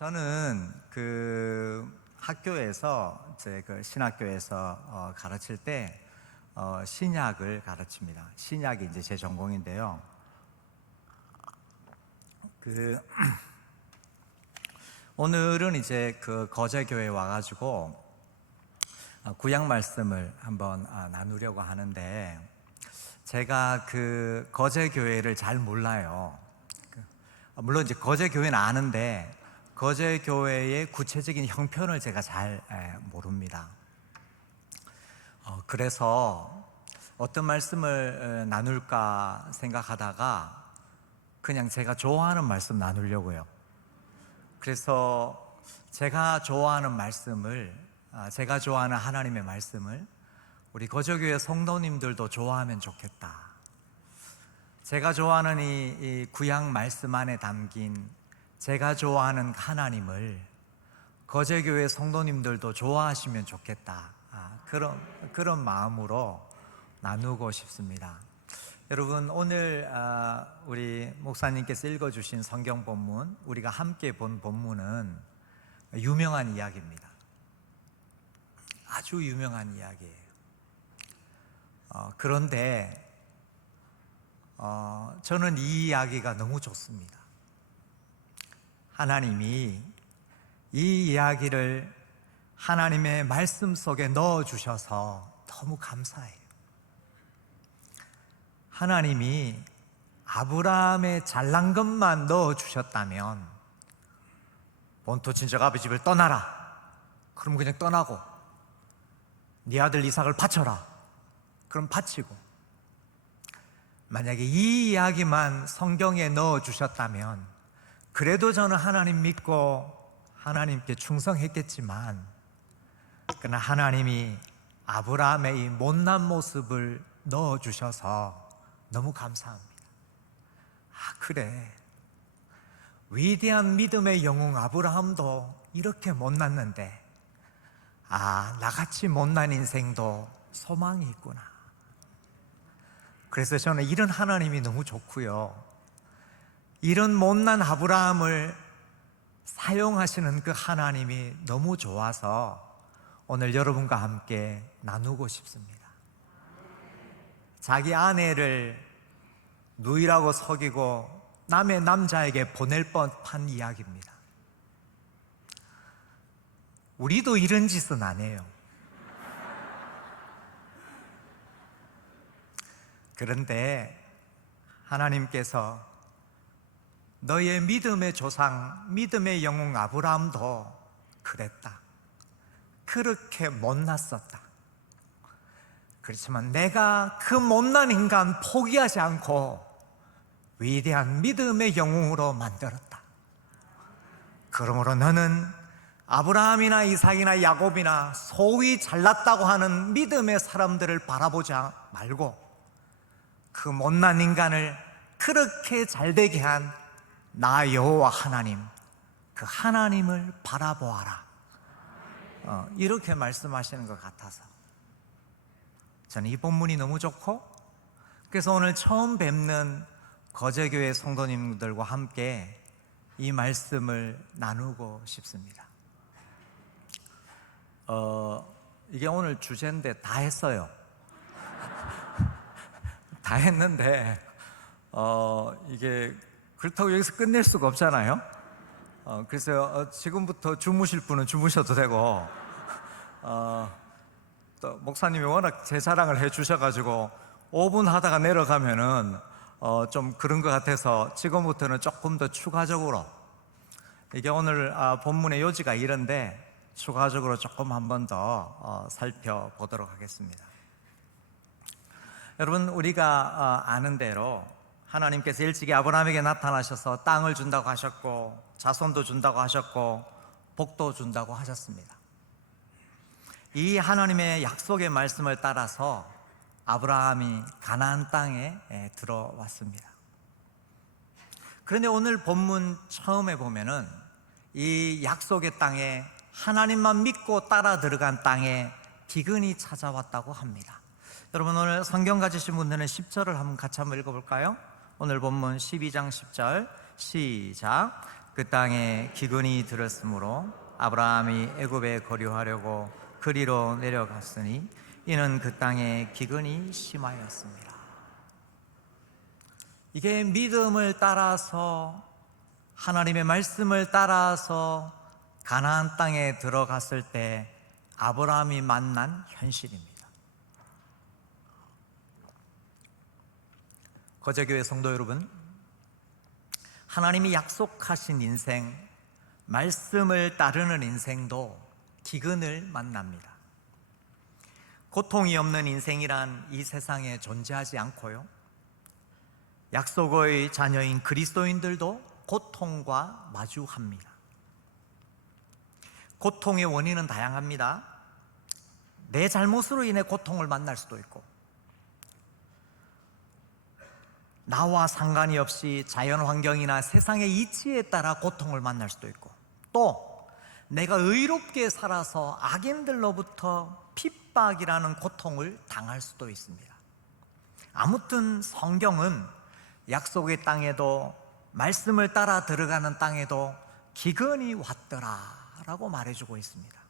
저는 학교에서 제 신학교에서 가르칠 때 신약을 가르칩니다. 신약이 이제 제 전공인데요. 오늘은 이제 거제교회에 와가지고 구약 말씀을 한번 나누려고 하는데, 제가 거제교회를 잘 몰라요. 물론 이제 거제교회는 아는데 거제교회의 구체적인 형편을 제가 잘 모릅니다. 그래서 어떤 말씀을 나눌까 생각하다가 그냥 제가 좋아하는 말씀 나누려고요. 그래서 제가 좋아하는 말씀을, 제가 좋아하는 하나님의 말씀을 우리 거제교회 성도님들도 좋아하면 좋겠다. 제가 좋아하는 이 구약 말씀 안에 담긴 제가 좋아하는 하나님을 거제교회 성도님들도 좋아하시면 좋겠다. 그런 마음으로 나누고 싶습니다. 여러분, 오늘 우리 목사님께서 읽어주신 성경 본문, 우리가 함께 본 본문은 유명한 이야기입니다. 아주 유명한 이야기예요. 그런데 저는 이 이야기가 너무 좋습니다. 하나님이 이 이야기를 하나님의 말씀 속에 넣어주셔서 너무 감사해요. 하나님이 아브라함의 잘난 것만 넣어주셨다면, 본토 친척 아버지 집을 떠나라, 그럼 그냥 떠나고, 네 아들 이삭을 바쳐라, 그럼 바치고, 만약에 이 이야기만 성경에 넣어주셨다면 그래도 저는 하나님 믿고 하나님께 충성했겠지만, 그러나 하나님이 아브라함의 이 못난 모습을 넣어주셔서 너무 감사합니다. 그래, 위대한 믿음의 영웅 아브라함도 이렇게 못났는데 나같이 못난 인생도 소망이 있구나. 그래서 저는 이런 하나님이 너무 좋고요, 이런 못난 아브라함을 사용하시는 그 하나님이 너무 좋아서 오늘 여러분과 함께 나누고 싶습니다. 자기 아내를 누이라고 속이고 남의 남자에게 보낼 뻔한 이야기입니다. 우리도 이런 짓은 안 해요. 그런데 하나님께서 너의 믿음의 조상, 믿음의 영웅 아브라함도 그랬다. 그렇게 못났었다. 그렇지만 내가 그 못난 인간 포기하지 않고 위대한 믿음의 영웅으로 만들었다. 그러므로 너는 아브라함이나 이삭이나 야곱이나 소위 잘났다고 하는 믿음의 사람들을 바라보지 말고 그 못난 인간을 그렇게 잘되게 한 나 여호와 하나님, 그 하나님을 바라보아라. 이렇게 말씀하시는 것 같아서 저는 이 본문이 너무 좋고, 그래서 오늘 처음 뵙는 거제교회 성도님들과 함께 이 말씀을 나누고 싶습니다. 이게 오늘 주제인데 다 했어요. 다 했는데 이게 그렇다고 여기서 끝낼 수가 없잖아요. 그래서 지금부터 주무실 분은 주무셔도 되고, 또 목사님이 워낙 제 자랑을 해주셔가지고 5분 하다가 내려가면은 좀 그런 것 같아서 지금부터는 조금 더 추가적으로, 이게 오늘 본문의 요지가 이런데 추가적으로 조금 한 번 더 살펴보도록 하겠습니다. 여러분, 우리가 아는 대로 하나님께서 일찍이 아브라함에게 나타나셔서 땅을 준다고 하셨고, 자손도 준다고 하셨고, 복도 준다고 하셨습니다. 이 하나님의 약속의 말씀을 따라서 아브라함이 가나안 땅에 들어왔습니다. 그런데 오늘 본문 처음에 보면은 이 약속의 땅에, 하나님만 믿고 따라 들어간 땅에 기근이 찾아왔다고 합니다. 여러분, 오늘 성경 가지신 분들은 10절을 같이 한번 읽어볼까요? 오늘 본문 12장 10절 시작. 그 땅에 기근이 들었으므로 아브라함이 애굽에 거류하려고 그리로 내려갔으니 이는 그 땅에 기근이 심하였습니다. 이게 믿음을 따라서, 하나님의 말씀을 따라서 가나안 땅에 들어갔을 때 아브라함이 만난 현실입니다. 거제교회 성도 여러분, 하나님이 약속하신 인생, 말씀을 따르는 인생도 기근을 만납니다. 고통이 없는 인생이란 이 세상에 존재하지 않고요, 약속의 자녀인 그리스도인들도 고통과 마주합니다. 고통의 원인은 다양합니다. 내 잘못으로 인해 고통을 만날 수도 있고, 나와 상관이 없이 자연 환경이나 세상의 이치에 따라 고통을 만날 수도 있고, 또 내가 의롭게 살아서 악인들로부터 핍박이라는 고통을 당할 수도 있습니다. 아무튼 성경은 약속의 땅에도, 말씀을 따라 들어가는 땅에도 기근이 왔더라라고 말해주고 있습니다.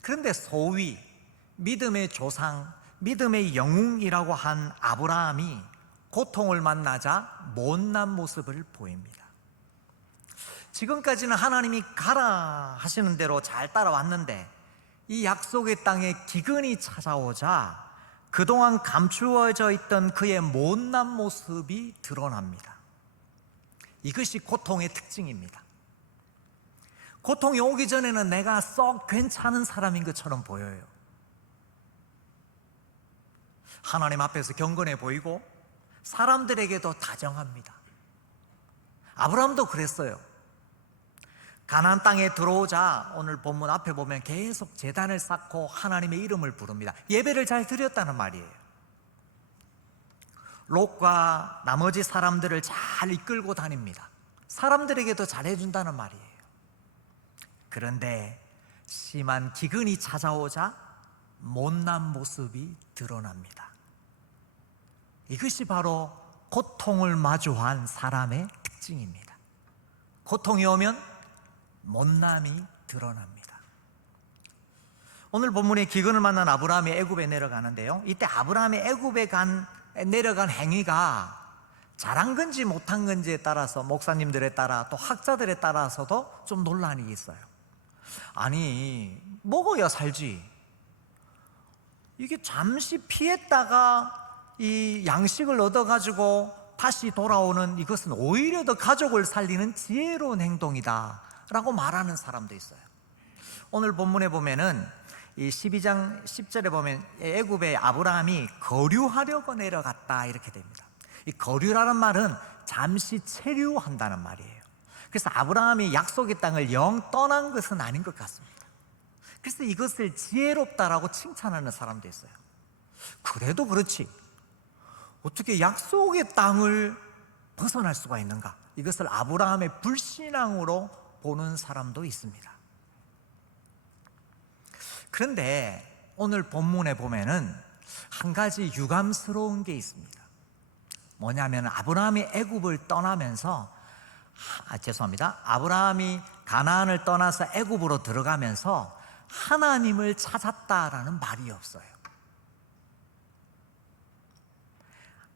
그런데 소위 믿음의 조상, 믿음의 영웅이라고 한 아브라함이 고통을 만나자 못난 모습을 보입니다. 지금까지는 하나님이 가라 하시는 대로 잘 따라왔는데, 이 약속의 땅에 기근이 찾아오자 그동안 감추어져 있던 그의 못난 모습이 드러납니다. 이것이 고통의 특징입니다. 고통이 오기 전에는 내가 썩 괜찮은 사람인 것처럼 보여요. 하나님 앞에서 경건해 보이고 사람들에게도 다정합니다. 아브라함도 그랬어요. 가나안 땅에 들어오자 오늘 본문 앞에 보면 계속 제단을 쌓고 하나님의 이름을 부릅니다. 예배를 잘 드렸다는 말이에요. 롯과 나머지 사람들을 잘 이끌고 다닙니다. 사람들에게도 잘해준다는 말이에요. 그런데 심한 기근이 찾아오자 못난 모습이 드러납니다. 이것이 바로 고통을 마주한 사람의 특징입니다. 고통이 오면 못남이 드러납니다. 오늘 본문에 기근을 만난 아브라함이 애굽에 내려가는데요, 이때 아브라함이 애굽에 내려간 행위가 잘한 건지 못한 건지에 따라서, 목사님들에 따라 또 학자들에 따라서도 좀 논란이 있어요. 아니, 먹어야 살지, 이게 잠시 피했다가 이 양식을 얻어가지고 다시 돌아오는 이것은 오히려 더 가족을 살리는 지혜로운 행동이다 라고 말하는 사람도 있어요. 오늘 본문에 보면은 이 12장 10절에 보면 애굽에 아브라함이 거류하려고 내려갔다 이렇게 됩니다. 이 거류라는 말은 잠시 체류한다는 말이에요. 그래서 아브라함이 약속의 땅을 영 떠난 것은 아닌 것 같습니다. 그래서 이것을 지혜롭다라고 칭찬하는 사람도 있어요. 그래도 그렇지, 어떻게 약속의 땅을 벗어날 수가 있는가? 이것을 아브라함의 불신앙으로 보는 사람도 있습니다. 그런데 오늘 본문에 보면은 한 가지 유감스러운 게 있습니다. 뭐냐면 아브라함이 애굽을 떠나면서 아브라함이 가나안을 떠나서 애굽으로 들어가면서 하나님을 찾았다라는 말이 없어요.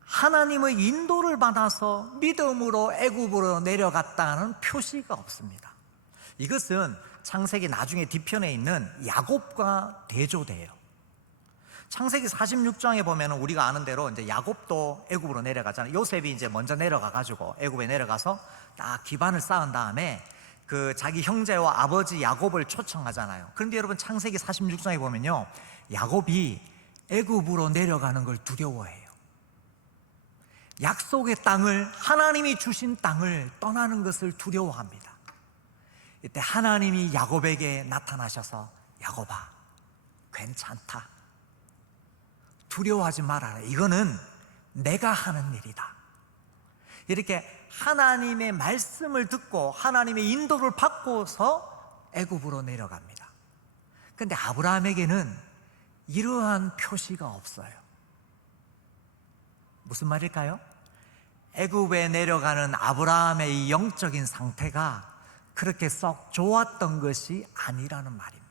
하나님의 인도를 받아서 믿음으로 애굽으로 내려갔다는 표시가 없습니다. 이것은 창세기 나중에 뒤편에 있는 야곱과 대조돼요. 창세기 46장에 보면 우리가 아는 대로 이제 야곱도 애굽으로 내려가잖아요. 요셉이 이제 먼저 내려가가지고 애굽에 내려가서 딱 기반을 쌓은 다음에 그 자기 형제와 아버지 야곱을 초청하잖아요. 그런데 여러분 창세기 46장에 보면요, 야곱이 애굽으로 내려가는 걸 두려워해요. 약속의 땅을, 하나님이 주신 땅을 떠나는 것을 두려워합니다. 이때 하나님이 야곱에게 나타나셔서 야곱아, 괜찮다, 두려워하지 말아라, 이거는 내가 하는 일이다, 이렇게 하나님의 말씀을 듣고 하나님의 인도를 받고서 애굽으로 내려갑니다. 그런데 아브라함에게는 이러한 표시가 없어요. 무슨 말일까요? 애굽에 내려가는 아브라함의 이 영적인 상태가 그렇게 썩 좋았던 것이 아니라는 말입니다.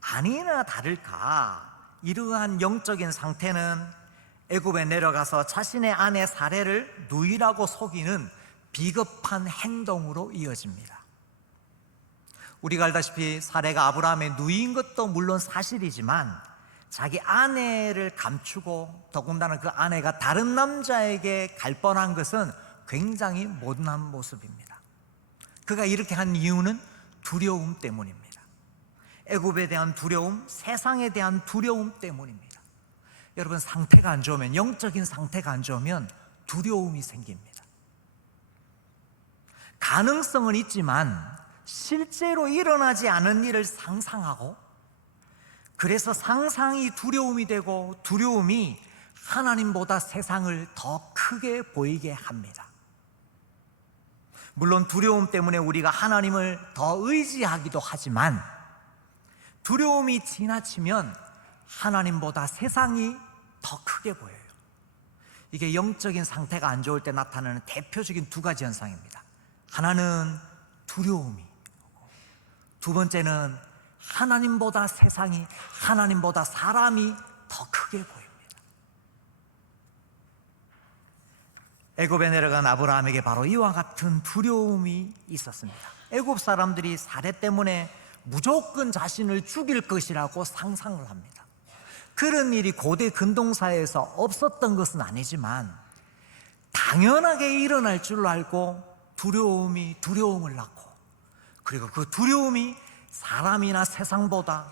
아니나 다를까 이러한 영적인 상태는 애굽에 내려가서 자신의 아내 사례를 누이라고 속이는 비겁한 행동으로 이어집니다. 우리가 알다시피 사례가 아브라함의 누이인 것도 물론 사실이지만 자기 아내를 감추고 더군다나 그 아내가 다른 남자에게 갈 뻔한 것은 굉장히 못난 모습입니다. 그가 이렇게 한 이유는 두려움 때문입니다. 애굽에 대한 두려움, 세상에 대한 두려움 때문입니다. 여러분, 상태가 안 좋으면, 영적인 상태가 안 좋으면 두려움이 생깁니다. 가능성은 있지만 실제로 일어나지 않은 일을 상상하고, 그래서 상상이 두려움이 되고 두려움이 하나님보다 세상을 더 크게 보이게 합니다. 물론 두려움 때문에 우리가 하나님을 더 의지하기도 하지만 두려움이 지나치면 하나님보다 세상이 더 크게 보여요. 이게 영적인 상태가 안 좋을 때 나타나는 대표적인 두 가지 현상입니다. 하나는 두려움이, 두 번째는 하나님보다 세상이, 하나님보다 사람이 더 크게 보입니다. 애굽에 내려간 아브라함에게 바로 이와 같은 두려움이 있었습니다. 애굽 사람들이 사례 때문에 무조건 자신을 죽일 것이라고 상상을 합니다. 그런 일이 고대 근동사회에서 없었던 것은 아니지만 당연하게 일어날 줄 알고 두려움이 두려움을 낳고, 그리고 그 두려움이 사람이나 세상보다,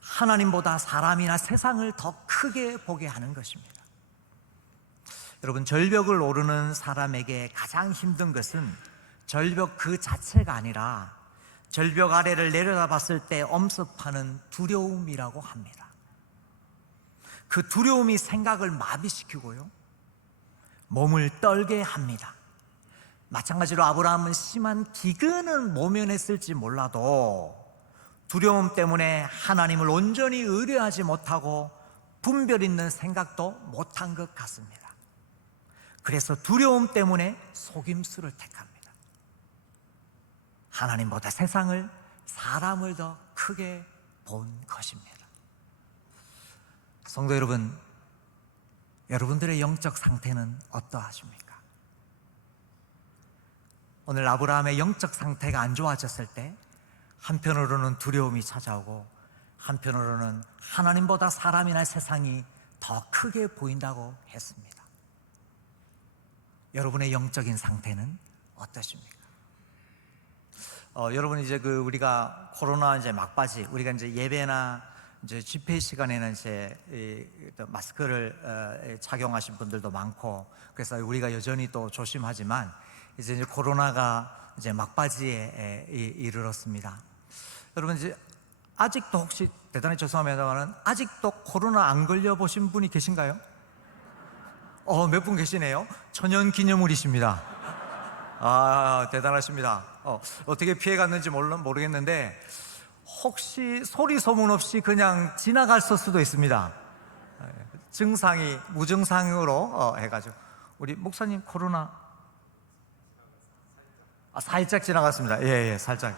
하나님보다 사람이나 세상을 더 크게 보게 하는 것입니다. 여러분, 절벽을 오르는 사람에게 가장 힘든 것은 절벽 그 자체가 아니라 절벽 아래를 내려다봤을 때 엄습하는 두려움이라고 합니다. 그 두려움이 생각을 마비시키고요, 몸을 떨게 합니다. 마찬가지로 아브라함은 심한 기근은 모면했을지 몰라도 두려움 때문에 하나님을 온전히 의뢰하지 못하고 분별 있는 생각도 못한 것 같습니다. 그래서 두려움 때문에 속임수를 택합니다. 하나님보다 세상을, 사람을 더 크게 본 것입니다. 성도 여러분, 여러분들의 영적 상태는 어떠하십니까? 오늘 아브라함의 영적 상태가 안 좋아졌을 때 한편으로는 두려움이 찾아오고 한편으로는 하나님보다 사람이나 세상이 더 크게 보인다고 했습니다. 여러분의 영적인 상태는 어떠십니까? 여러분, 이제 우리가 코로나 이제 막바지, 우리가 이제 예배나 이제 집회 시간에는 이제 마스크를 착용하신 분들도 많고, 그래서 우리가 여전히 또 조심하지만 이제 코로나가 이제 막바지에 이르렀습니다. 여러분, 이제 아직도 혹시, 대단히 죄송합니다만, 아직도 코로나 안 걸려 보신 분이 계신가요? 몇 분 계시네요. 천연 기념물이십니다. 대단하십니다. 어떻게 피해갔는지 모르겠는데 혹시 소리 소문 없이 그냥 지나갔을 수도 있습니다. 증상이 무증상으로 해가지고. 우리 목사님 코로나 살짝 지나갔습니다. 예, 살짝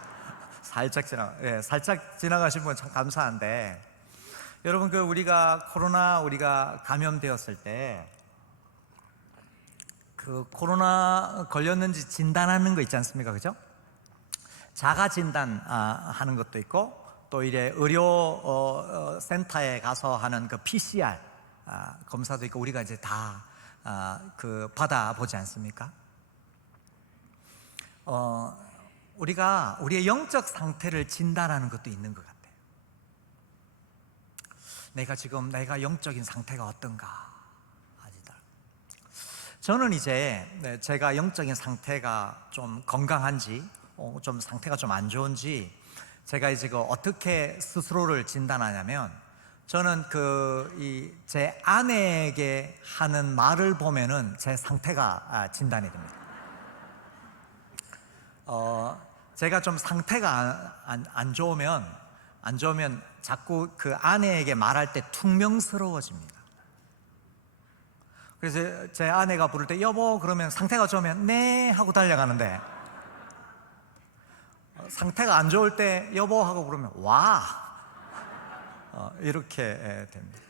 지나가신 분 참 감사한데, 여러분, 우리가 우리가 감염되었을 때 코로나 걸렸는지 진단하는 거 있지 않습니까? 그죠? 자가 진단 하는 것도 있고, 또 이래 의료 센터에 가서 하는 PCR 검사도 있고, 우리가 이제 다 받아보지 않습니까? 우리가 우리의 영적 상태를 진단하는 것도 있는 것 같아요. 내가 영적인 상태가 어떤가. 저는 이제 제가 영적인 상태가 좀 건강한지, 좀 상태가 좀 안 좋은지, 제가 이제 어떻게 스스로를 진단하냐면, 저는 제 아내에게 하는 말을 보면은 제 상태가 진단이 됩니다. 제가 좀 상태가 안 좋으면 자꾸 그 아내에게 말할 때 퉁명스러워집니다. 그래서 제 아내가 부를 때 여보 그러면 상태가 좋으면 네 하고 달려가는데, 상태가 안 좋을 때 여보 하고 부르면 와, 이렇게 됩니다.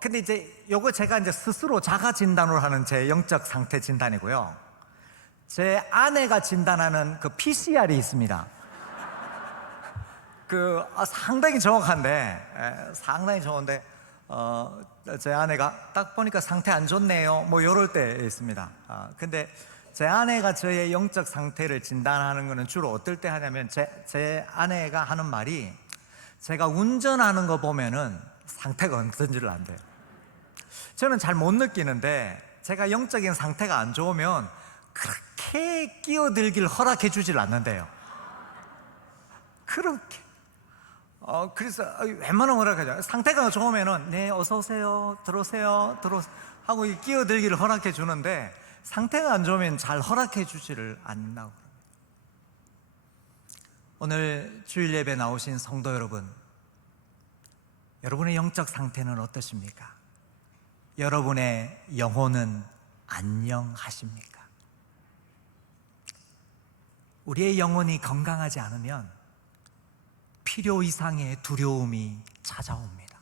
근데 이제 요거 제가 이제 스스로 자가 진단을 하는 제 영적 상태 진단이고요. 제 아내가 진단하는 그 PCR이 있습니다. 상당히 정확한데, 상당히 좋은데, 제 아내가 딱 보니까 상태 안 좋네요, 뭐 이럴 때 있습니다. 근데 제 아내가 저의 영적 상태를 진단하는 거는 주로 어떨 때 하냐면, 제 아내가 하는 말이, 제가 운전하는 거 보면은 상태가 어떤지를 안 돼요. 저는 잘 못 느끼는데, 제가 영적인 상태가 안 좋으면 그렇게 끼어들길 허락해 주질 않는데요. 그렇게. 그래서 웬만하면 허락하죠. 상태가 좋으면은 네 어서 오세요, 들어오세요 하고 끼어들기를 허락해 주는데, 상태가 안 좋으면 잘 허락해 주지를 않는다고. 오늘 주일 예배 나오신 성도 여러분, 여러분의 영적 상태는 어떠십니까? 여러분의 영혼은 안녕하십니까? 우리의 영혼이 건강하지 않으면 필요 이상의 두려움이 찾아옵니다.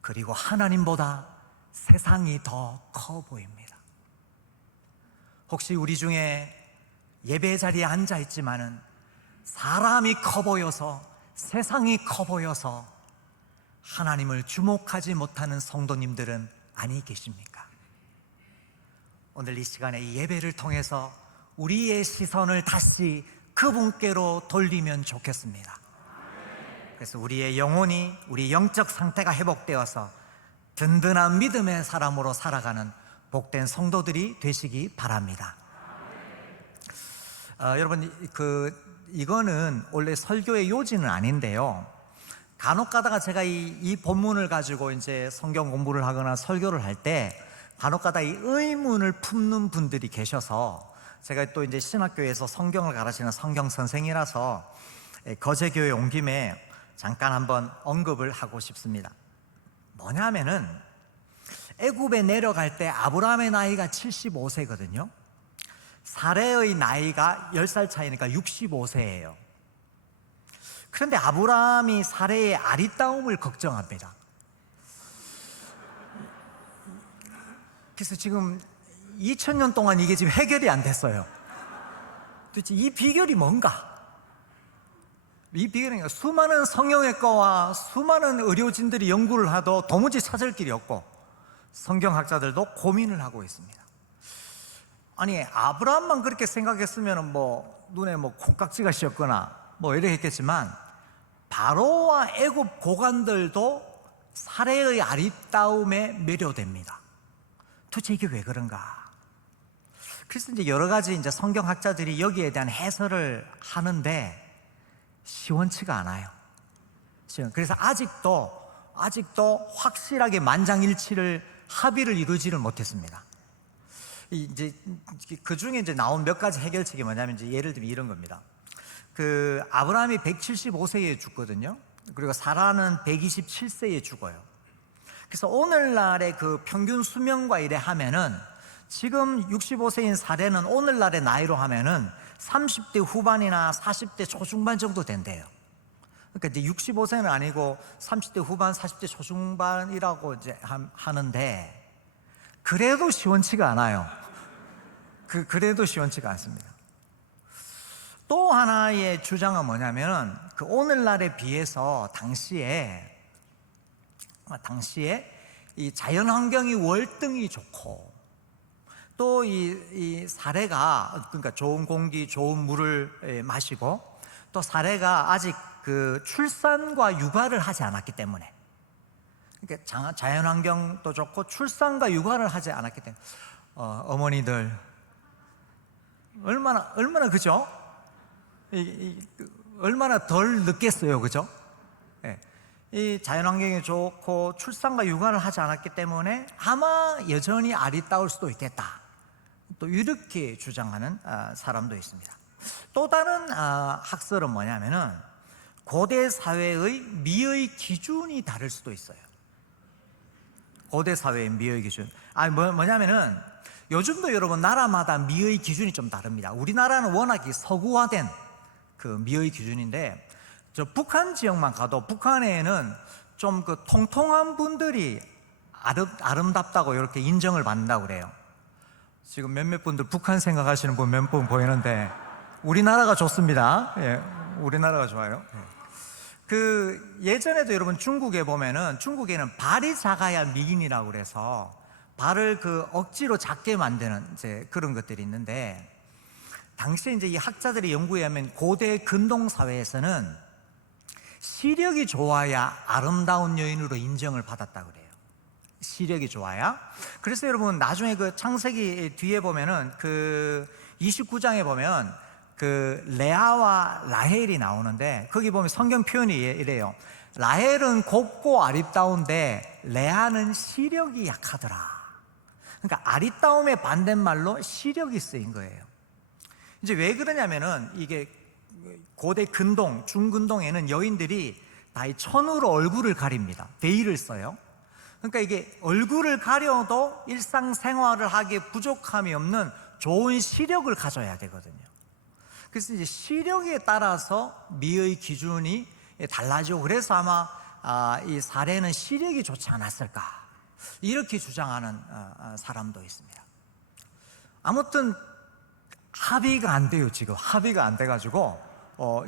그리고 하나님보다 세상이 더 커 보입니다. 혹시 우리 중에 예배 자리에 앉아 있지만은 사람이 커 보여서, 세상이 커 보여서 하나님을 주목하지 못하는 성도님들은 아니 계십니까? 오늘 이 시간에 이 예배를 통해서 우리의 시선을 다시 그분께로 돌리면 좋겠습니다. 그래서 우리의 영혼이, 우리 영적 상태가 회복되어서 든든한 믿음의 사람으로 살아가는 복된 성도들이 되시기 바랍니다. 여러분, 이거는 원래 설교의 요지는 아닌데요, 간혹 가다가 제가 이 본문을 가지고 이제 성경 공부를 하거나 설교를 할 때 간혹 가다가 이 의문을 품는 분들이 계셔서, 제가 또 이제 신학교에서 성경을 가르치는 성경 선생이라서 거제교회 온 김에 잠깐 한번 언급을 하고 싶습니다. 뭐냐면은, 애굽에 내려갈 때 아브라함의 나이가 75세거든요. 사레의 나이가 10살 차이니까 65세예요. 그런데 아브라함이 사레의 아리따움을 걱정합니다. 그래서 지금 2000년 동안 이게 지금 해결이 안 됐어요. 도대체 이 비결이 뭔가? 이 비결은 수많은 성형외과와 수많은 의료진들이 연구를 하도 도무지 찾을 길이 없고, 성경학자들도 고민을 하고 있습니다. 아니, 아브라함만 그렇게 생각했으면 눈에 콩깍지가 씌었거나 이렇게 했겠지만, 바로와 애굽 고관들도 사레의 아리따움에 매료됩니다. 도대체 이게 왜 그런가? 그래서 이제 여러 가지 이제 성경학자들이 여기에 대한 해설을 하는데 시원치가 않아요. 그래서 아직도 확실하게 만장일치를 합의를 이루지를 못했습니다. 이제 그 중에 이제 나온 몇 가지 해결책이 뭐냐면, 이제 예를 들면 이런 겁니다. 아브라함이 175세에 죽거든요. 그리고 사라는 127세에 죽어요. 그래서 오늘날의 그 평균 수명과 이래 하면은, 지금 65세인 사례는 오늘날의 나이로 하면은 30대 후반이나 40대 초중반 정도 된대요. 그러니까 이제 65세는 아니고 30대 후반, 40대 초중반이라고 이제 하는데, 그래도 시원치가 않아요. 그래도 시원치가 않습니다. 또 하나의 주장은 뭐냐면은, 오늘날에 비해서 당시에 이 자연 환경이 월등히 좋고, 또 이 사례가, 그러니까 좋은 공기, 좋은 물을 마시고, 또 사례가 아직 출산과 육아를 하지 않았기 때문에, 그러니까 자연 환경도 좋고 출산과 육아를 하지 않았기 때문에, 어머니들 얼마나 그죠? 얼마나 덜 늦겠어요, 그죠? 이 자연환경이 좋고 출산과 육아를 하지 않았기 때문에 아마 여전히 아리따울 수도 있겠다, 또 이렇게 주장하는 사람도 있습니다. 또 다른 학설은 뭐냐면은, 고대 사회의 미의 기준이 다를 수도 있어요. 고대 사회의 미의 기준. 뭐냐면은 요즘도 여러분 나라마다 미의 기준이 좀 다릅니다. 우리나라는 워낙 서구화된 그 미의 기준인데, 저 북한 지역만 가도 북한에는 좀 그 통통한 분들이 아름답다고 이렇게 인정을 받는다고 그래요. 지금 몇몇 분들 북한 생각하시는 분 몇 분 보이는데, 우리나라가 좋습니다. 예, 우리나라가 좋아요. 그 예전에도 여러분 중국에 보면은, 중국에는 발이 작아야 미인이라고 그래서 발을 그 억지로 작게 만드는 이제 그런 것들이 있는데, 당시에 이제 이 학자들의 연구에 의하면 고대 근동 사회에서는 시력이 좋아야 아름다운 여인으로 인정을 받았다 그래요. 시력이 좋아야. 그래서 여러분 나중에 그 창세기 뒤에 보면은 그 29장에 보면 그 레아와 라헬이 나오는데, 거기 보면 성경 표현이 이래요. 라헬은 곱고 아리따운데 레아는 시력이 약하더라. 그러니까 아리따움의 반대말로 시력이 쓰인 거예요. 이제 왜 그러냐면은, 이게 고대 근동, 중근동에는 여인들이 다 이 천으로 얼굴을 가립니다. 베일을 써요. 그러니까 이게 얼굴을 가려도 일상생활을 하기에 부족함이 없는 좋은 시력을 가져야 되거든요. 그래서 이제 시력에 따라서 미의 기준이 달라지고, 그래서 아마 이 사례는 시력이 좋지 않았을까, 이렇게 주장하는 사람도 있습니다. 아무튼 합의가 안 돼요. 지금 합의가 안 돼가지고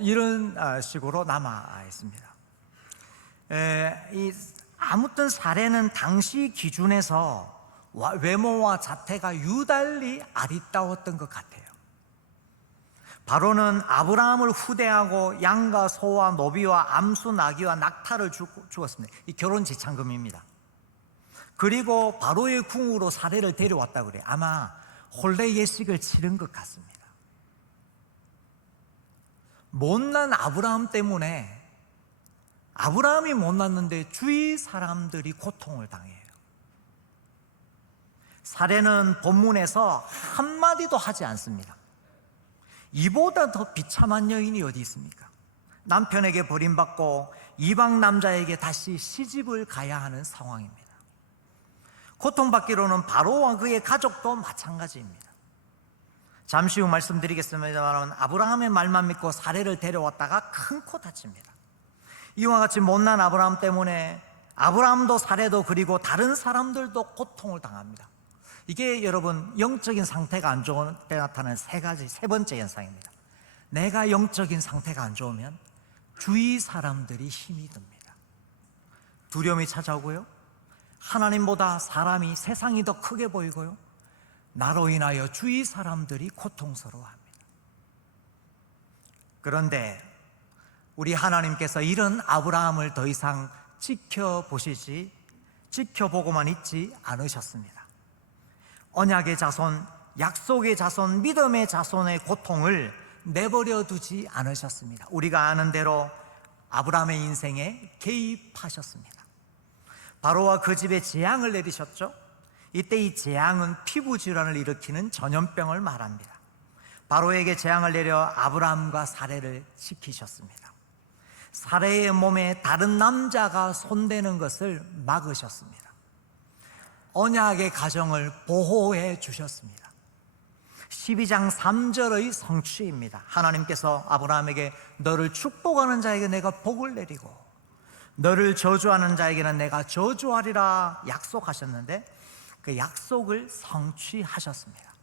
이런 식으로 남아 있습니다. 아무튼 사례는 당시 기준에서 외모와 자태가 유달리 아리따웠던 것 같아요. 바로는 아브라함을 후대하고 양과 소와 노비와 암수 나귀와 낙타를 주었습니다. 이 결혼 지참금입니다. 그리고 바로의 궁으로 사례를 데려왔다 그래요. 아마 혼례 예식을 치른 것 같습니다. 못난 아브라함 때문에, 아브라함이 못났는데 주위 사람들이 고통을 당해요. 사례는 본문에서 한마디도 하지 않습니다. 이보다 더 비참한 여인이 어디 있습니까? 남편에게 버림받고 이방 남자에게 다시 시집을 가야 하는 상황입니다. 고통받기로는 바로와 그의 가족도 마찬가지입니다. 잠시 후 말씀드리겠습니다만, 아브라함의 말만 믿고 사례를 데려왔다가 큰 코 다칩니다. 이와 같이 못난 아브라함 때문에 아브라함도 사례도 그리고 다른 사람들도 고통을 당합니다. 이게 여러분 영적인 상태가 안 좋을 때 나타나는 세 번째 현상입니다. 내가 영적인 상태가 안 좋으면 주위 사람들이 힘이 듭니다. 두려움이 찾아오고요, 하나님보다 사람이, 세상이 더 크게 보이고요, 나로 인하여 주위 사람들이 고통스러워합니다. 그런데 우리 하나님께서 이런 아브라함을 더 이상 지켜보고만 있지 않으셨습니다. 언약의 자손, 약속의 자손, 믿음의 자손의 고통을 내버려 두지 않으셨습니다. 우리가 아는 대로 아브라함의 인생에 개입하셨습니다. 바로와 그 집에 재앙을 내리셨죠. 이때 이 재앙은 피부 질환을 일으키는 전염병을 말합니다. 바로에게 재앙을 내려 아브라함과 사례를 지키셨습니다. 사례의 몸에 다른 남자가 손대는 것을 막으셨습니다. 언약의 가정을 보호해 주셨습니다. 12장 3절의 성취입니다. 하나님께서 아브라함에게 너를 축복하는 자에게 내가 복을 내리고 너를 저주하는 자에게는 내가 저주하리라 약속하셨는데, 그 약속을 성취하셨습니다.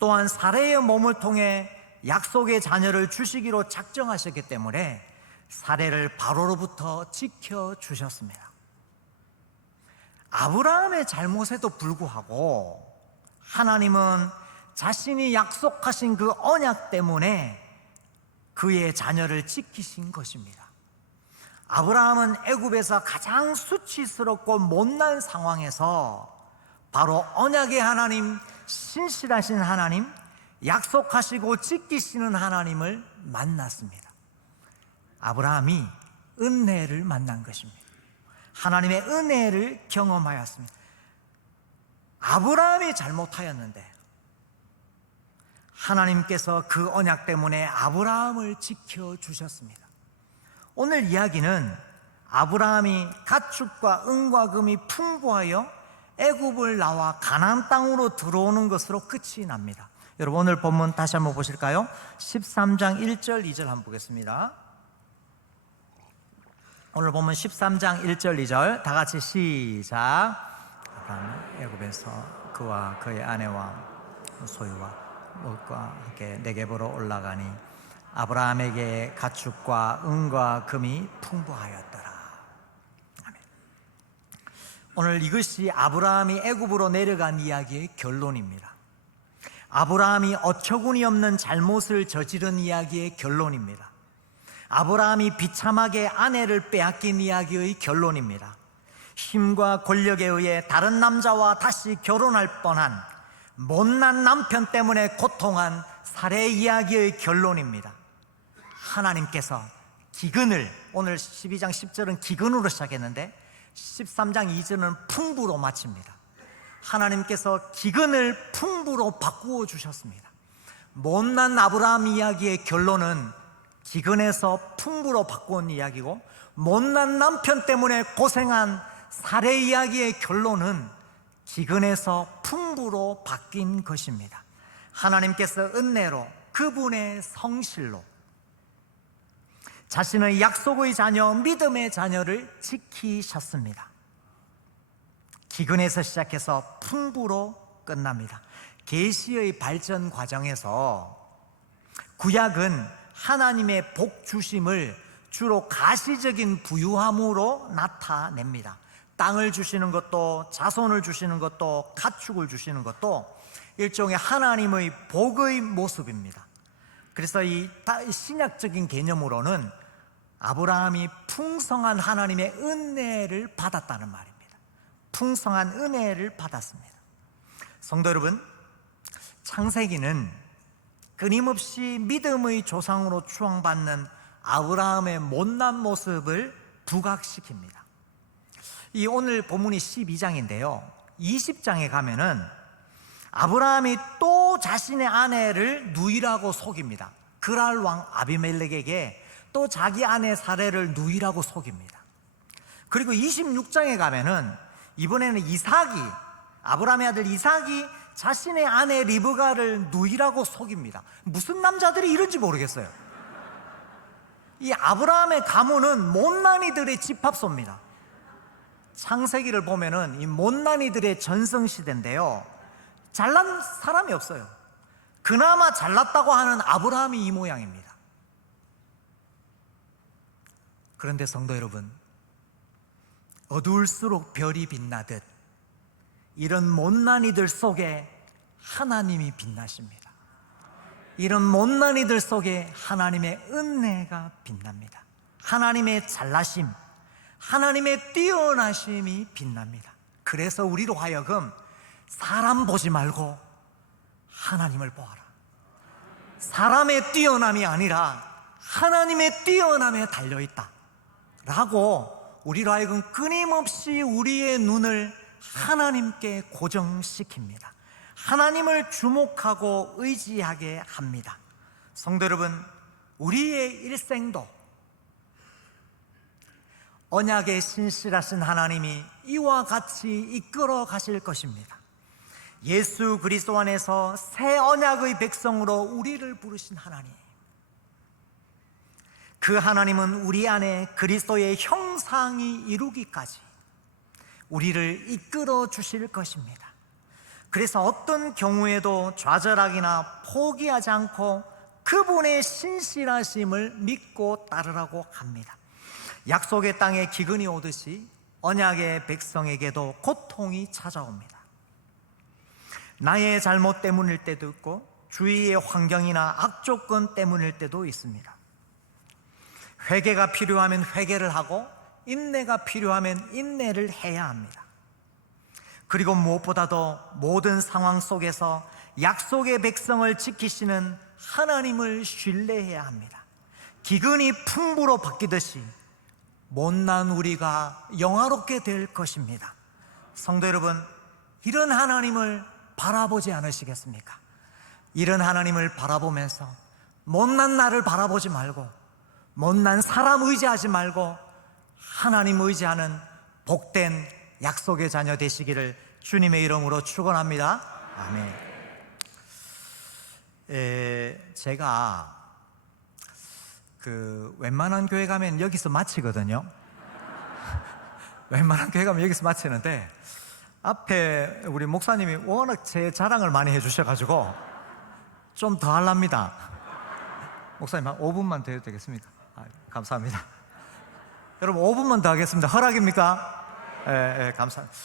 또한 사례의 몸을 통해 약속의 자녀를 주시기로 작정하셨기 때문에 사례를 바로로부터 지켜주셨습니다. 아브라함의 잘못에도 불구하고 하나님은 자신이 약속하신 그 언약 때문에 그의 자녀를 지키신 것입니다. 아브라함은 애굽에서 가장 수치스럽고 못난 상황에서 바로 언약의 하나님, 신실하신 하나님, 약속하시고 지키시는 하나님을 만났습니다. 아브라함이 은혜를 만난 것입니다. 하나님의 은혜를 경험하였습니다. 아브라함이 잘못하였는데 하나님께서 그 언약 때문에 아브라함을 지켜주셨습니다. 오늘 이야기는 아브라함이 가축과 은과 금이 풍부하여 애굽을 나와 가나안 땅으로 들어오는 것으로 끝이 납니다. 여러분, 오늘 본문 다시 한번 보실까요? 13장 1절 2절 한번 보겠습니다. 오늘 본문 13장 1절 2절 다 같이 시작. 아브라함은 애굽에서 그와 그의 아내와 소유와 먹과 함께 네겝으로 올라가니 아브라함에게 가축과 은과 금이 풍부하였더라. 아멘. 오늘 이것이 아브라함이 애굽으로 내려간 이야기의 결론입니다. 아브라함이 어처구니 없는 잘못을 저지른 이야기의 결론입니다. 아브라함이 비참하게 아내를 빼앗긴 이야기의 결론입니다. 힘과 권력에 의해 다른 남자와 다시 결혼할 뻔한 못난 남편 때문에 고통한 살해 이야기의 결론입니다. 하나님께서 기근을, 오늘 12장 10절은 기근으로 시작했는데 13장 2절은 풍부로 마칩니다. 하나님께서 기근을 풍부로 바꾸어 주셨습니다. 못난 아브라함 이야기의 결론은 기근에서 풍부로 바꾸온 이야기고, 못난 남편 때문에 고생한 살해 이야기의 결론은 기근에서 풍부로 바뀐 것입니다. 하나님께서 은혜로 그분의 성실로 자신의 약속의 자녀, 믿음의 자녀를 지키셨습니다. 기근에서 시작해서 풍부로 끝납니다. 계시의 발전 과정에서 구약은 하나님의 복 주심을 주로 가시적인 부유함으로 나타냅니다. 땅을 주시는 것도, 자손을 주시는 것도, 가축을 주시는 것도 일종의 하나님의 복의 모습입니다. 그래서 이 신약적인 개념으로는 아브라함이 풍성한 하나님의 은혜를 받았다는 말입니다. 풍성한 은혜를 받았습니다. 성도 여러분, 창세기는 끊임없이 믿음의 조상으로 추앙받는 아브라함의 못난 모습을 부각시킵니다. 이 오늘 본문이 12장인데요 20장에 가면은 아브라함이 또 자신의 아내를 누이라고 속입니다. 그랄 왕 아비멜렉에게 또 자기 아내 사례를 누이라고 속입니다. 그리고 26장에 가면은 이번에는 이삭이, 아브라함의 아들 이삭이 자신의 아내 리브가를 누이라고 속입니다. 무슨 남자들이 이런지 모르겠어요. 이 아브라함의 가문은 못난이들의 집합소입니다. 창세기를 보면은 이 못난이들의 전성시대인데요 잘난 사람이 없어요. 그나마 잘났다고 하는 아브라함이 이 모양입니다. 그런데 성도 여러분, 어두울수록 별이 빛나듯 이런 못난이들 속에 하나님이 빛나십니다. 이런 못난이들 속에 하나님의 은혜가 빛납니다. 하나님의 잘나심, 하나님의 뛰어나심이 빛납니다. 그래서 우리로 하여금 사람 보지 말고 하나님을 보아라. 사람의 뛰어남이 아니라 하나님의 뛰어남에 달려있다 라고 우리로 하여금 끊임없이 우리의 눈을 하나님께 고정시킵니다. 하나님을 주목하고 의지하게 합니다. 성도 여러분, 우리의 일생도 언약의 신실하신 하나님이 이와 같이 이끌어 가실 것입니다. 예수 그리스도 안에서 새 언약의 백성으로 우리를 부르신 하나님, 그 하나님은 우리 안에 그리스도의 형상이 이루기까지 우리를 이끌어 주실 것입니다. 그래서 어떤 경우에도 좌절하기나 포기하지 않고 그분의 신실하심을 믿고 따르라고 합니다. 약속의 땅에 기근이 오듯이 언약의 백성에게도 고통이 찾아옵니다. 나의 잘못 때문일 때도 있고 주위의 환경이나 악조건 때문일 때도 있습니다. 회개가 필요하면 회개를 하고 인내가 필요하면 인내를 해야 합니다. 그리고 무엇보다도 모든 상황 속에서 약속의 백성을 지키시는 하나님을 신뢰해야 합니다. 기근이 풍부로 바뀌듯이 못난 우리가 영화롭게 될 것입니다. 성도 여러분, 이런 하나님을 바라보지 않으시겠습니까? 이런 하나님을 바라보면서 못난 나를 바라보지 말고, 못난 사람 의지하지 말고 하나님 의지하는 복된 약속의 자녀 되시기를 주님의 이름으로 축원합니다. 아멘. 제가 웬만한 교회 가면 여기서 마치거든요. 웬만한 교회 가면 여기서 마치는데 앞에 우리 목사님이 워낙 제 자랑을 많이 해주셔가지고 좀 더 하랍니다. 목사님 한 5분만 더 해도 되겠습니까? 감사합니다. 여러분 5분만 더 하겠습니다. 허락입니까? 감사합니다.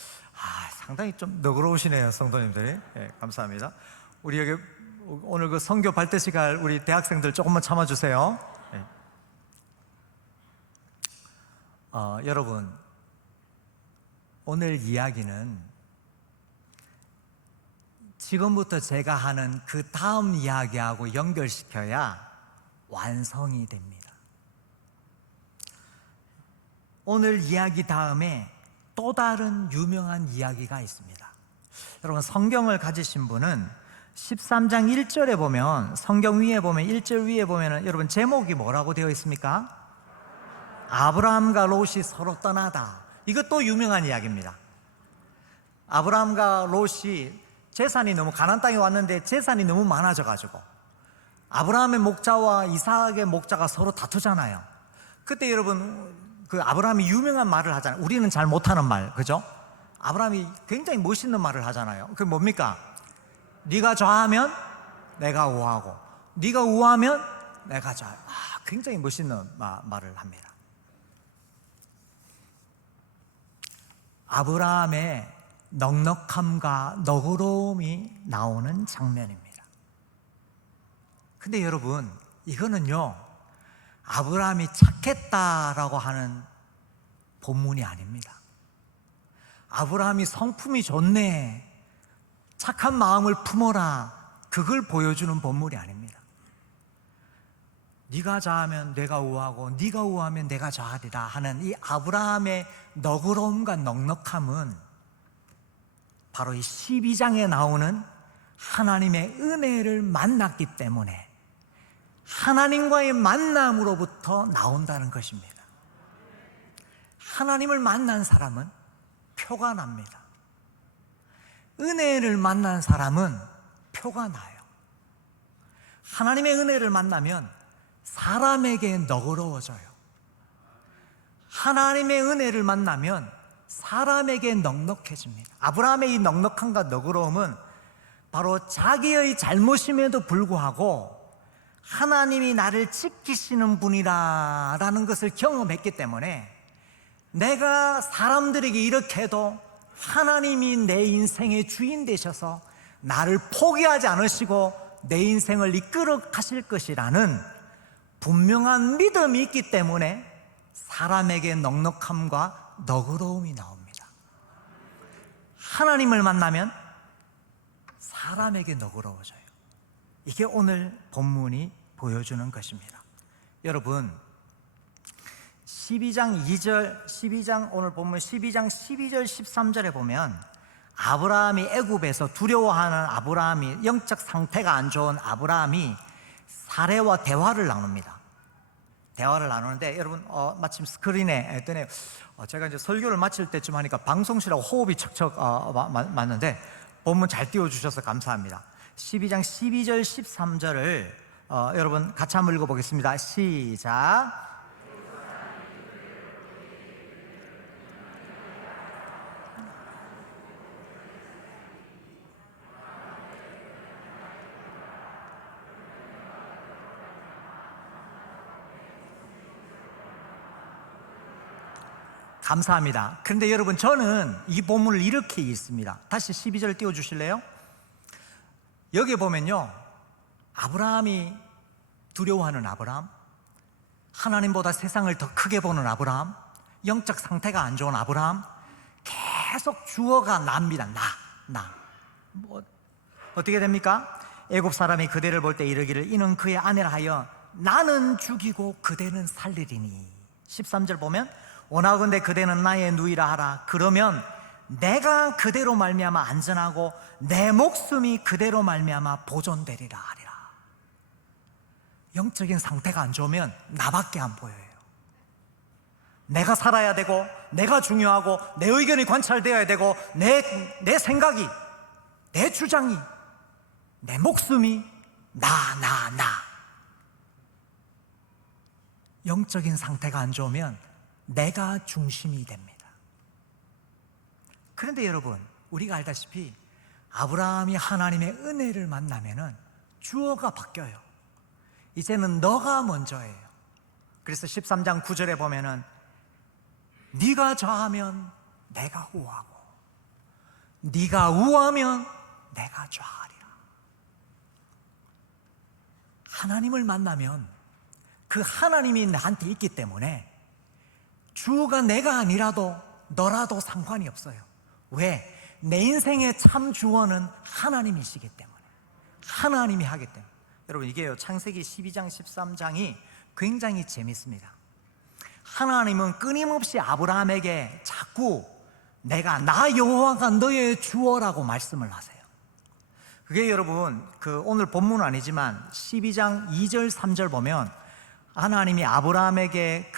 상당히 좀 너그러우시네요, 성도님들이. 감사합니다. 우리 여기 오늘 그 선교 발대식 갈 우리 대학생들 조금만 참아주세요. 여러분, 오늘 이야기는 지금부터 제가 하는 그 다음 이야기하고 연결시켜야 완성이 됩니다. 오늘 이야기 다음에 또 다른 유명한 이야기가 있습니다. 여러분, 성경을 가지신 분은 13장 1절에 보면, 성경 위에 보면 1절 위에 보면 여러분 제목이 뭐라고 되어 있습니까? 아브라함과 롯이 서로 떠나다. 이것도 유명한 이야기입니다. 아브라함과 롯이 재산이 너무, 가나안 땅에 왔는데 재산이 너무 많아져가지고 아브라함의 목자와 이삭의 목자가 서로 다투잖아요. 그때 여러분 그 아브라함이 유명한 말을 하잖아요. 우리는 잘 못하는 말, 그죠? 아브라함이 굉장히 멋있는 말을 하잖아요. 그게 뭡니까? 네가 좌하면 내가 우하고 네가 우하면 내가 좌. 굉장히 멋있는 말을 합니다. 아브라함의 넉넉함과 너그러움이 나오는 장면입니다. 근데 여러분, 이거는요 아브라함이 착했다라고 하는 본문이 아닙니다. 아브라함이 성품이 좋네, 착한 마음을 품어라, 그걸 보여주는 본문이 아닙니다. 네가 좌하면 내가 우하고 네가 우하면 내가 좌하리라 하는 이 아브라함의 너그러움과 넉넉함은 바로 이 12장에 나오는 하나님의 은혜를 만났기 때문에 하나님과의 만남으로부터 나온다는 것입니다. 하나님을 만난 사람은 표가 납니다. 은혜를 만난 사람은 표가 나요. 하나님의 은혜를 만나면 사람에게 너그러워져요. 하나님의 은혜를 만나면 사람에게 넉넉해집니다. 아브라함의 이 넉넉함과 너그러움은 바로 자기의 잘못임에도 불구하고 하나님이 나를 지키시는 분이라는 것을 경험했기 때문에 내가 사람들에게 이렇게 해도 하나님이 내 인생의 주인 되셔서 나를 포기하지 않으시고 내 인생을 이끌어 가실 것이라는 분명한 믿음이 있기 때문에 사람에게 넉넉함과 너그러움이 나옵니다. 하나님을 만나면 사람에게 너그러워져요. 이게 오늘 본문이 보여주는 것입니다. 여러분, 오늘 본문 12장 12절 13절에 보면 아브라함이 애굽에서 두려워하는 아브라함이, 영적 상태가 안 좋은 아브라함이 사례와 대화를 나눕니다. 대화를 나누는데 여러분 마침 스크린에 뜨네요. 제가 이제 설교를 마칠 때쯤 하니까 방송실하고 호흡이 척척 맞는데 본문 잘 띄워주셔서 감사합니다. 12장 12절 13절을 여러분 같이 한번 읽어보겠습니다. 시작. 감사합니다. 그런데 여러분, 저는 이 본문을 이렇게 읽습니다. 다시 12절 띄워주실래요? 여기 보면요, 아브라함이 두려워하는 아브라함, 하나님보다 세상을 더 크게 보는 아브라함, 영적 상태가 안 좋은 아브라함, 계속 주어가 납니다. 어떻게 됩니까? 애굽 사람이 그대를 볼 때 이르기를 이는 그의 아내라 하여 나는 죽이고 그대는 살리리니. 13절 보면 원하건대 그대는 나의 누이라 하라. 그러면 내가 그대로 말미암아 안전하고 내 목숨이 그대로 말미암아 보존되리라 하리라. 영적인 상태가 안 좋으면 나밖에 안 보여요. 내가 살아야 되고, 내가 중요하고, 내 의견이 관찰되어야 되고, 내 생각이, 내 주장이, 내 목숨이 나. 영적인 상태가 안 좋으면 내가 중심이 됩니다. 그런데 여러분, 우리가 알다시피 아브라함이 하나님의 은혜를 만나면은 주어가 바뀌어요. 이제는 너가 먼저예요. 그래서 13장 9절에 보면은 네가 좌하면 내가 우하고 네가 우하면 내가 좌하리라. 하나님을 만나면 그 하나님이 나한테 있기 때문에 주가 내가 아니라도 너라도 상관이 없어요. 왜? 내 인생의 참 주어는 하나님이시기 때문에, 하나님이 하기 때문에. 여러분, 이게요, 창세기 12장 13장이 굉장히 재밌습니다. 하나님은 끊임없이 아브라함에게 자꾸 나 여호와가 너의 주어라고 말씀을 하세요. 그게 여러분, 오늘 본문은 아니지만 12장 2절 3절 보면 하나님이 아브라함에게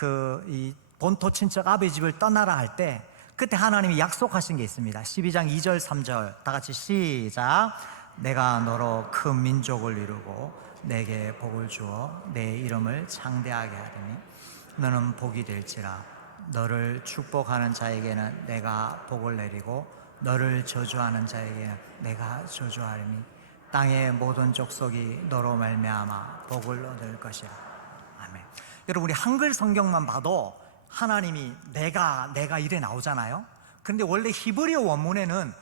이 본토 친척 아버지 집을 떠나라 할 때 그때 하나님이 약속하신 게 있습니다. 12장 2절 3절 다 같이 시작. 내가 너로 큰 민족을 이루고 내게 복을 주어 내 이름을 창대하게 하리니 너는 복이 될지라. 너를 축복하는 자에게는 내가 복을 내리고 너를 저주하는 자에게는 내가 저주하리니 땅의 모든 족속이 너로 말미암아 복을 얻을 것이라. 아멘. 여러분, 우리 한글 성경만 봐도 하나님이 내가 이래 나오잖아요. 그런데 원래 히브리어 원문에는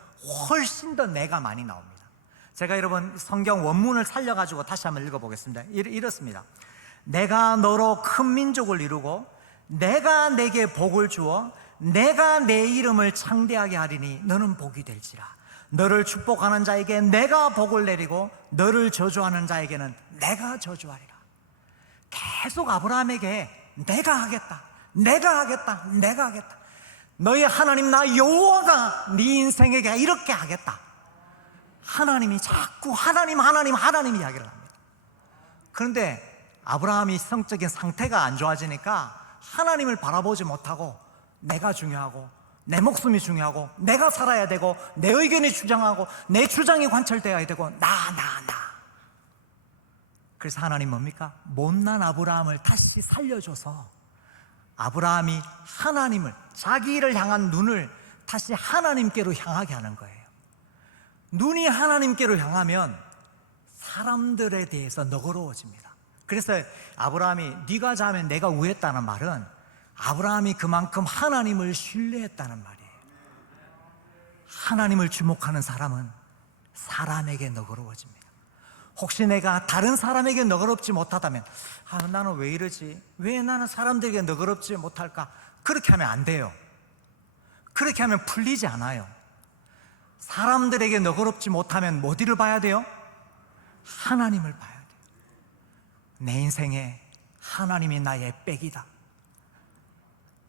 훨씬 더 내가 많이 나옵니다. 제가 여러분 성경 원문을 살려가지고 다시 한번 읽어보겠습니다. 이렇습니다. 내가 너로 큰 민족을 이루고 내가 내게 복을 주어 내가 내 이름을 창대하게 하리니 너는 복이 될지라. 너를 축복하는 자에게 내가 복을 내리고 너를 저주하는 자에게는 내가 저주하리라. 계속 아브라함에게 내가 하겠다, 너희 하나님 나 여호와가 네 인생에게 이렇게 하겠다. 하나님이 자꾸 하나님 이야기를 합니다. 그런데 아브라함이 성적인 상태가 안 좋아지니까 하나님을 바라보지 못하고 내가 중요하고 내 목숨이 중요하고 내가 살아야 되고 내 의견이 주장하고 내 주장이 관철되어야 되고 나. 그래서 하나님 뭡니까? 못난 아브라함을 다시 살려줘서 아브라함이 하나님을, 자기를 향한 눈을 다시 하나님께로 향하게 하는 거예요. 눈이 하나님께로 향하면 사람들에 대해서 너그러워집니다. 그래서 아브라함이 네가 자면 내가 우했다는 말은 아브라함이 그만큼 하나님을 신뢰했다는 말이에요. 하나님을 주목하는 사람은 사람에게 너그러워집니다. 혹시 내가 다른 사람에게 너그럽지 못하다면 나는 왜 이러지? 왜 나는 사람들에게 너그럽지 못할까? 그렇게 하면 안 돼요. 그렇게 하면 풀리지 않아요. 사람들에게 너그럽지 못하면 어디를 봐야 돼요? 하나님을 봐야 돼요. 내 인생에 하나님이 나의 백이다.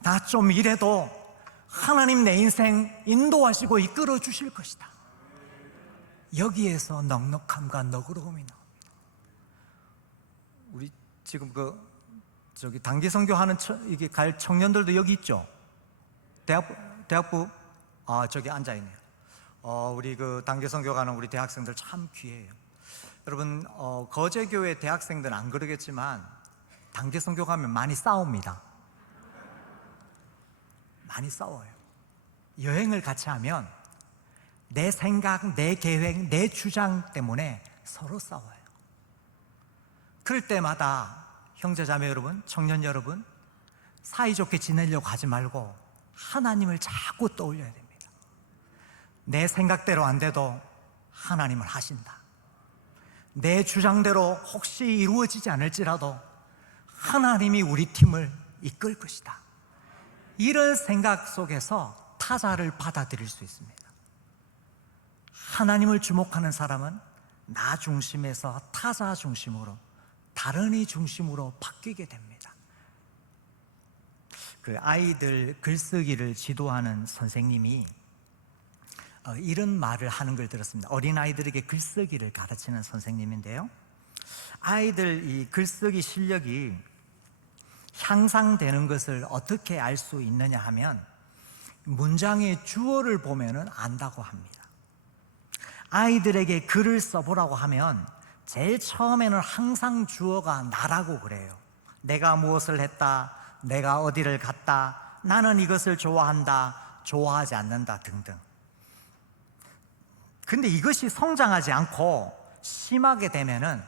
나 좀 이래도 하나님 내 인생 인도하시고 이끌어 주실 것이다. 여기에서 넉넉함과 너그러움이 나옵니다. 우리 지금 저기 단기 선교 하는 이게 갈 청년들도 여기 있죠. 대학부 저기 앉아 있네요. 우리 단기 선교 가는 우리 대학생들 참 귀해요. 여러분, 거제교회 대학생들은 안 그러겠지만 단기 선교 가면 많이 싸웁니다. 많이 싸워요. 여행을 같이 하면 내 생각, 내 계획, 내 주장 때문에 서로 싸워요. 그럴 때마다 형제자매 여러분, 청년 여러분, 사이좋게 지내려고 하지 말고 하나님을 자꾸 떠올려야 됩니다. 내 생각대로 안 돼도 하나님을 하신다. 내 주장대로 혹시 이루어지지 않을지라도 하나님이 우리 팀을 이끌 것이다. 이런 생각 속에서 타자를 받아들일 수 있습니다. 하나님을 주목하는 사람은 나 중심에서 타자 중심으로, 다른 이 중심으로 바뀌게 됩니다. 아이들 글쓰기를 지도하는 선생님이 이런 말을 하는 걸 들었습니다. 어린아이들에게 글쓰기를 가르치는 선생님인데요, 아이들 이 글쓰기 실력이 향상되는 것을 어떻게 알 수 있느냐 하면 문장의 주어를 보면 안다고 합니다. 아이들에게 글을 써보라고 하면 제일 처음에는 항상 주어가 나라고 그래요. 내가 무엇을 했다, 내가 어디를 갔다, 나는 이것을 좋아한다, 좋아하지 않는다 등등. 근데 이것이 성장하지 않고 심하게 되면은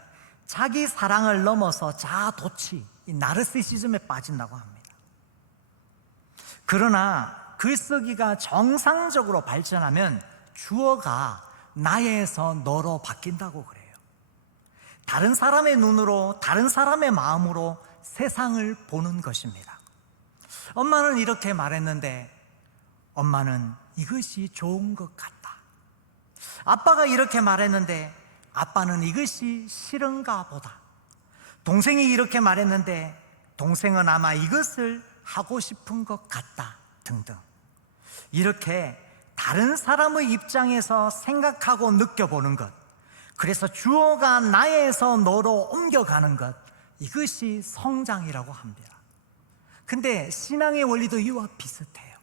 자기 사랑을 넘어서 자아 도취, 이 나르시시즘에 빠진다고 합니다. 그러나 글쓰기가 정상적으로 발전하면 주어가 나에서 너로 바뀐다고 그래요. 다른 사람의 눈으로, 다른 사람의 마음으로 세상을 보는 것입니다. 엄마는 이렇게 말했는데 엄마는 이것이 좋은 것 같다. 아빠가 이렇게 말했는데 아빠는 이것이 싫은가 보다. 동생이 이렇게 말했는데 동생은 아마 이것을 하고 싶은 것 같다 등등. 이렇게 다른 사람의 입장에서 생각하고 느껴보는 것, 그래서 주어가 나에서 너로 옮겨가는 것, 이것이 성장이라고 합니다. 근데 신앙의 원리도 이와 비슷해요.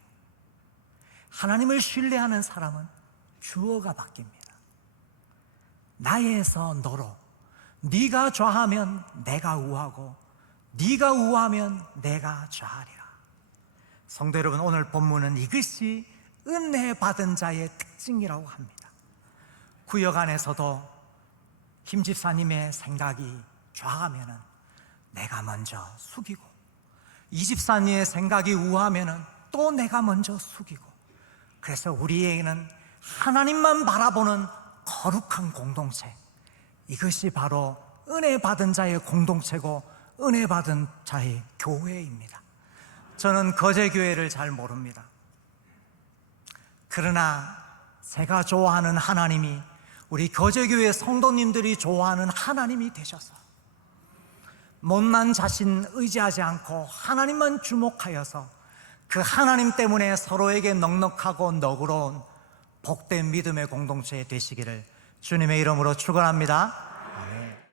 하나님을 신뢰하는 사람은 주어가 바뀝니다. 나에서 너로, 네가 좌하면 내가 우하고 네가 우하면 내가 좌하리라. 성도 여러분, 오늘 본문은 이것이 은혜 받은 자의 특징이라고 합니다. 구역 안에서도 김 집사님의 생각이 좌하면은 내가 먼저 숙이고, 이 집사님의 생각이 우하면은 또 내가 먼저 숙이고, 그래서 우리에게는 하나님만 바라보는 거룩한 공동체, 이것이 바로 은혜 받은 자의 공동체고 은혜 받은 자의 교회입니다. 저는 거제교회를 잘 모릅니다. 그러나 제가 좋아하는 하나님이 우리 거제교회 성도님들이 좋아하는 하나님이 되셔서 못난 자신 의지하지 않고 하나님만 주목하여서 그 하나님 때문에 서로에게 넉넉하고 너그러운 복된 믿음의 공동체 되시기를 주님의 이름으로 축원합니다.